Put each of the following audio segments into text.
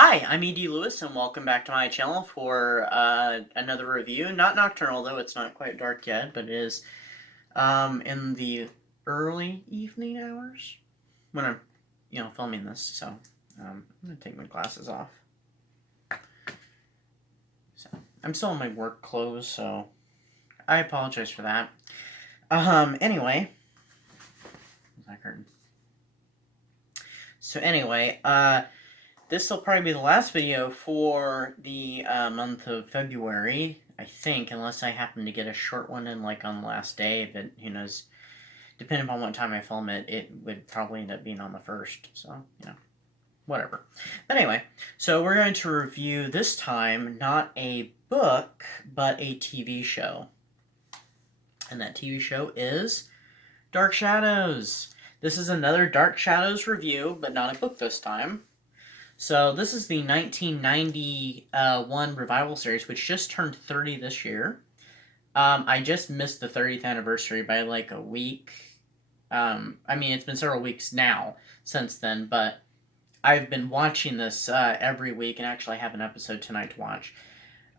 Hi, I'm E.D. Lewis, and welcome back to my channel for another review. Not nocturnal, though. It's not quite dark yet, but it is in the early evening hours when I'm, filming this. So I'm going to take my glasses off. So I'm still in my work clothes, so I apologize for that. Anyway. That curtain. So anyway, this will probably be the last video for the month of February, I think, unless I happen to get a short one in, like, on the last day, but who knows. Depending on what time I film it, it would probably end up being on the 1st, so, whatever. But anyway, so we're going to review, this time, not a book, but a TV show. And that TV show is Dark Shadows. This is another Dark Shadows review, but not a book this time. So this is the 1991 revival series, which just turned 30 this year. I just missed the 30th anniversary by like a week. I mean, it's been several weeks now since then, but I've been watching this every week, and actually I have an episode tonight to watch.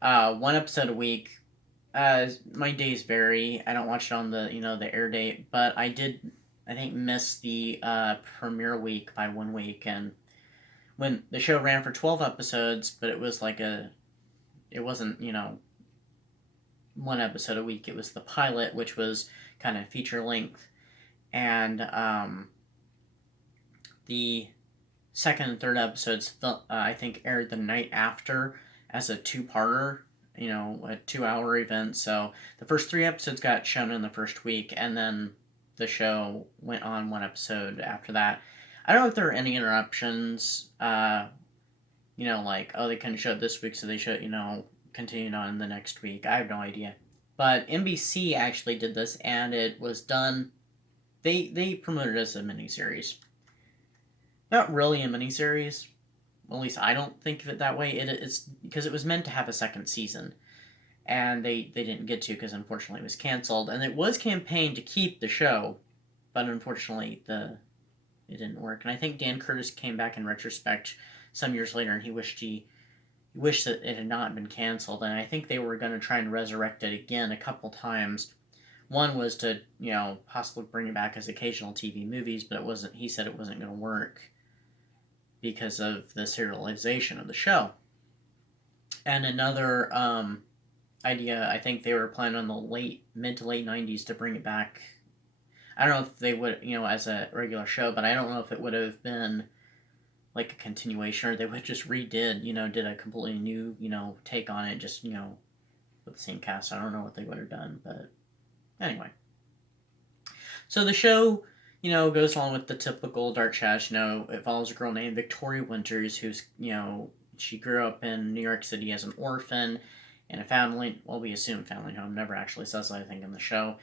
One episode a week. My days vary. I don't watch it on the the air date, but I did, I think, miss the premiere week by 1 week, and when the show ran for 12 episodes, but it was like it wasn't, one episode a week. It was the pilot, which was kind of feature length, and the second and third episodes, I think, aired the night after as a two-parter, a 2-hour event. So the first 3 episodes got shown in the first week, and then the show went on 1 episode after that. I don't know if there were any interruptions, like, oh, they couldn't show it this week, so they should, continued on the next week. I have no idea. But NBC actually did this, and it was done, they promoted it as a miniseries. Not really a miniseries. At least I don't think of it that way. It's because it was meant to have a second season, and they didn't get to because unfortunately it was canceled. And it was campaigned to keep the show, but unfortunately it didn't work. And I think Dan Curtis came back in retrospect some years later, and he wished that it had not been canceled. And I think they were going to try and resurrect it again a couple times. One was to, possibly bring it back as occasional TV movies, but it wasn't. He said it wasn't going to work because of the serialization of the show. And another idea, I think they were planning on the mid to late 90s to bring it back. I don't know if they would, as a regular show, but I don't know if it would have been like a continuation, or they would just did a completely new, take on it, just, with the same cast. I don't know what they would have done, but anyway. So the show, goes along with the typical Dark Shadows. It follows a girl named Victoria Winters, who's, she grew up in New York City as an orphan in a family, well, we assume family home, never actually says that, I think, in the show.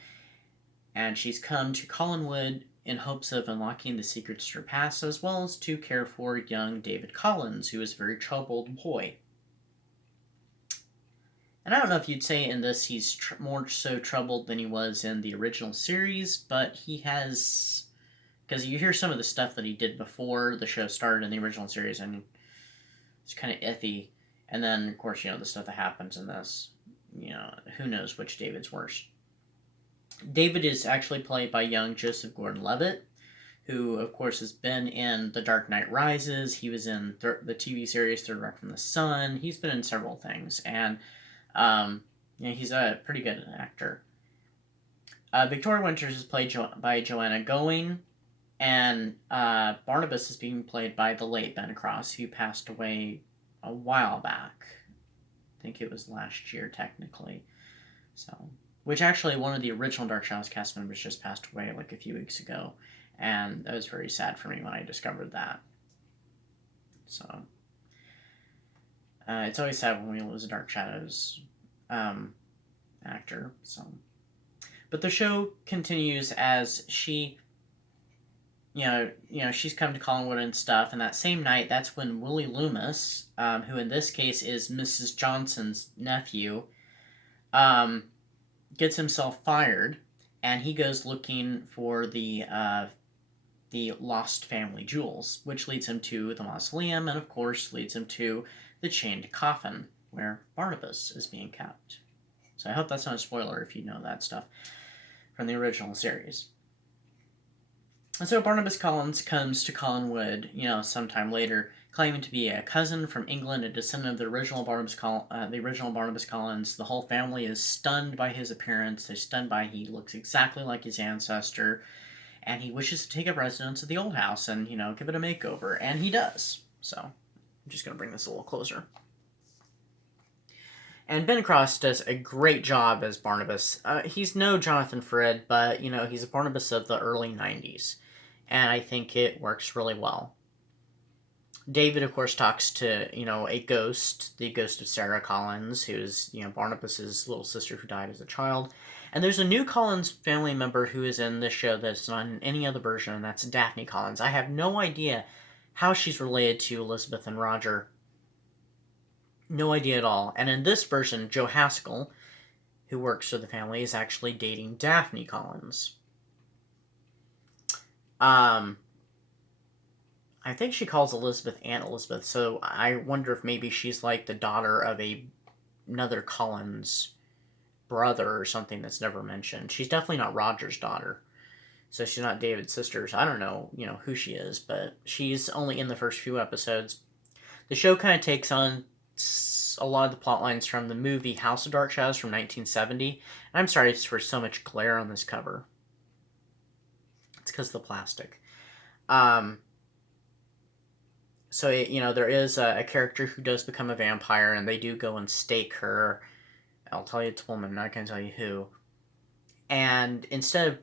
And she's come to Collinwood in hopes of unlocking the secrets to her past, as well as to care for young David Collins, who is a very troubled boy. And I don't know if you'd say in this he's more so troubled than he was in the original series, but he has, because you hear some of the stuff that he did before the show started in the original series, and it's kind of iffy. And then, of course, the stuff that happens in this, who knows which David's worse. David is actually played by young Joseph Gordon-Levitt, who, of course, has been in The Dark Knight Rises. He was in the TV series Third Rock from the Sun. He's been in several things, and he's a pretty good actor. Victoria Winters is played by Joanna Going, and Barnabas is being played by the late Ben Cross, who passed away a while back. I think it was last year, technically. So, which actually, one of the original Dark Shadows cast members just passed away like a few weeks ago, and that was very sad for me when I discovered that. So, it's always sad when we lose a Dark Shadows actor. So, but the show continues as she, she's come to Collinwood and stuff. And that same night, that's when Willie Loomis, who in this case is Mrs. Johnson's nephew, gets himself fired, and he goes looking for the the lost family jewels, which leads him to the mausoleum, and of course leads him to the chained coffin, where Barnabas is being kept. So I hope that's not a spoiler if you know that stuff from the original series. And so Barnabas Collins comes to Collinwood, sometime later, claiming to be a cousin from England, a descendant of the original Barnabas Collins. The whole family is stunned by his appearance. They're stunned by he looks exactly like his ancestor, and he wishes to take up residence at the old house and, give it a makeover, and he does. So I'm just going to bring this a little closer. And Ben Cross does a great job as Barnabas. He's no Jonathan Frid, but, he's a Barnabas of the early 90s. And I think it works really well. David, of course, talks to, a ghost, the ghost of Sarah Collins, who's, Barnabas's little sister who died as a child. And there's a new Collins family member who is in this show that's not in any other version, and that's Daphne Collins. I have no idea how she's related to Elizabeth and Roger. No idea at all. And in this version, Joe Haskell, who works for the family, is actually dating Daphne Collins. I think she calls Elizabeth Aunt Elizabeth, so I wonder if maybe she's like the daughter of another Collins brother or something that's never mentioned. She's definitely not Roger's daughter, so she's not David's sister. So I don't know, who she is, but she's only in the first few episodes. The show kind of takes on a lot of the plot lines from the movie House of Dark Shadows from 1970. And I'm sorry for so much glare on this cover. It's because of the plastic. So, there is a character who does become a vampire, and they do go and stake her. I'll tell you it's a woman, I'm not going to tell you who. And instead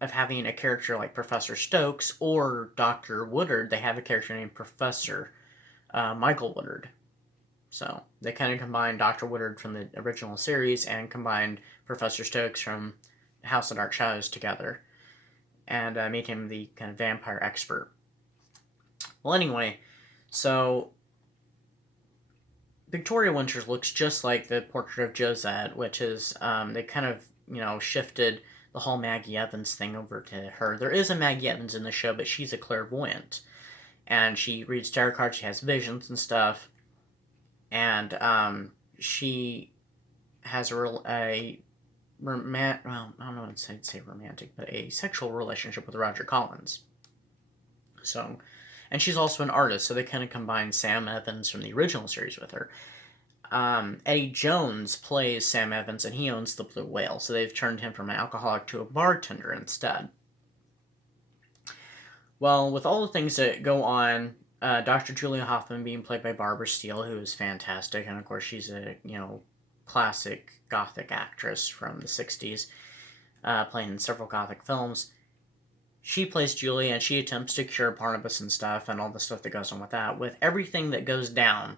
of having a character like Professor Stokes or Dr. Woodard, they have a character named Professor Michael Woodard. So, they kind of combined Dr. Woodard from the original series and combined Professor Stokes from House of Dark Shadows together. And made him the kind of vampire expert. Well, anyway, so Victoria Winters looks just like the portrait of Josette, which is, they kind of, shifted the whole Maggie Evans thing over to her. There is a Maggie Evans in the show, but she's a clairvoyant. And she reads tarot cards, she has visions and stuff. And she has well, I don't know what I'd say romantic, but a sexual relationship with Roger Collins. So... And she's also an artist, so they kind of combine Sam Evans from the original series with her. Eddie Jones plays Sam Evans, and he owns the Blue Whale, so they've turned him from an alcoholic to a bartender instead. Well, with all the things that go on, Dr. Julia Hoffman being played by Barbara Steele, who is fantastic, and of course she's a, classic Gothic actress from the 60s, playing in several Gothic films. She plays Julia, and she attempts to cure Barnabas and stuff, and all the stuff that goes on with that. With everything that goes down,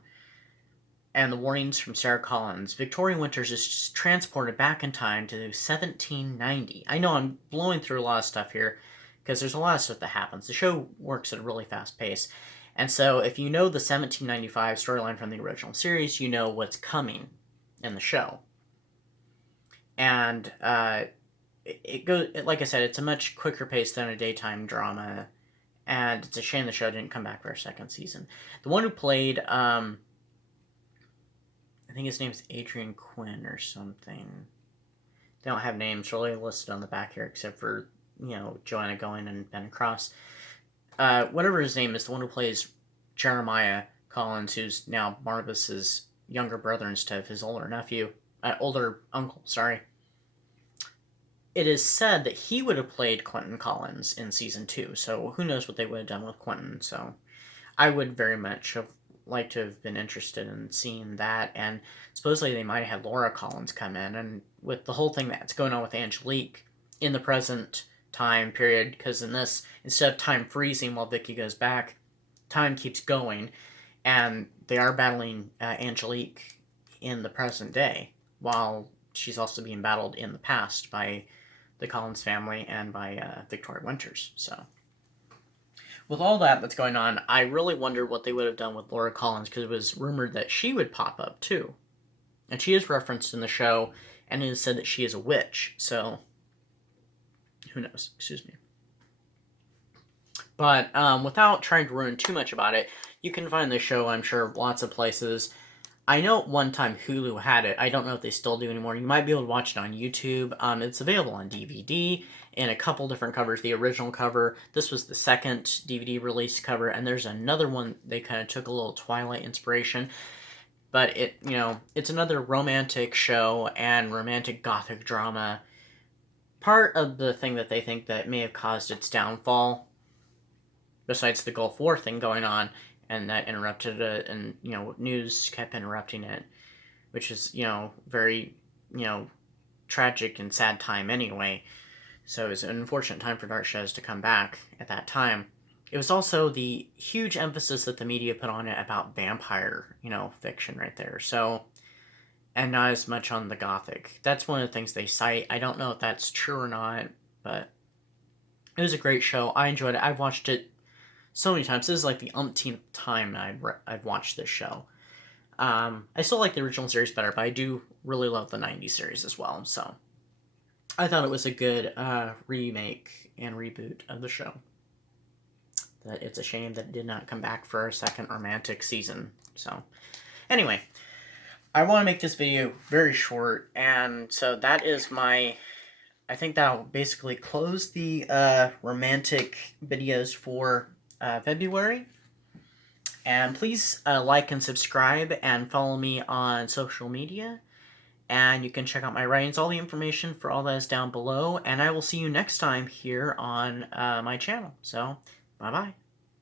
and the warnings from Sarah Collins, Victoria Winters is just transported back in time to 1790. I know I'm blowing through a lot of stuff here, because there's a lot of stuff that happens. The show works at a really fast pace. And so, if you know the 1795 storyline from the original series, you know what's coming in the show. And, it goes, like I said, it's a much quicker pace than a daytime drama, and it's a shame the show didn't come back for a second season. The one who played, I think his name's Adrian Quinn or something. They don't have names really listed on the back here, except for, Joanna Going and Ben Cross. Whatever his name is, the one who plays Jeremiah Collins, who's now Barnabas's younger brother instead of his older uncle, sorry. It is said that he would have played Quentin Collins in season 2, so who knows what they would have done with Quentin. So I would very much have liked to have been interested in seeing that, and supposedly they might have had Laura Collins come in, and with the whole thing that's going on with Angelique in the present time period, because in this, instead of time freezing while Vicky goes back, time keeps going, and they are battling Angelique in the present day, while she's also being battled in the past by the Collins family and by Victoria Winters. So, with all that's going on, I really wonder what they would have done with Laura Collins, because it was rumored that she would pop up too. And she is referenced in the show, and it is said that she is a witch, so who knows? Excuse me. But without trying to ruin too much about it, you can find the show, I'm sure, lots of places. I know at one time Hulu had it. I don't know if they still do anymore. You might be able to watch it on YouTube. It's available on DVD in a couple different covers. The original cover, this was the second DVD release cover, and there's another one they kind of took a little Twilight inspiration. But it's another romantic show and romantic Gothic drama. Part of the thing that they think that may have caused its downfall, besides the Gulf War thing going on, and that interrupted it, and news kept interrupting it, which is very tragic and sad time anyway. So it was an unfortunate time for dark shows to come back at that time. It was also the huge emphasis that the media put on it about vampire fiction right there. So, and not as much on the Gothic. That's one of the things they cite. I don't know if that's true or not, but it was a great show. I enjoyed it. I've watched it so many times. This is like the umpteenth time I've watched this show. I still like the original series better, but I do really love the 90s series as well. So I thought it was a good remake and reboot of the show. That it's a shame that it did not come back for a second romantic season. So anyway, I want to make this video very short, and so that is I think that'll basically close the romantic videos for February. And please like and subscribe and follow me on social media. And you can check out my writings. All the information for all that is down below. And I will see you next time here on my channel. So, bye-bye.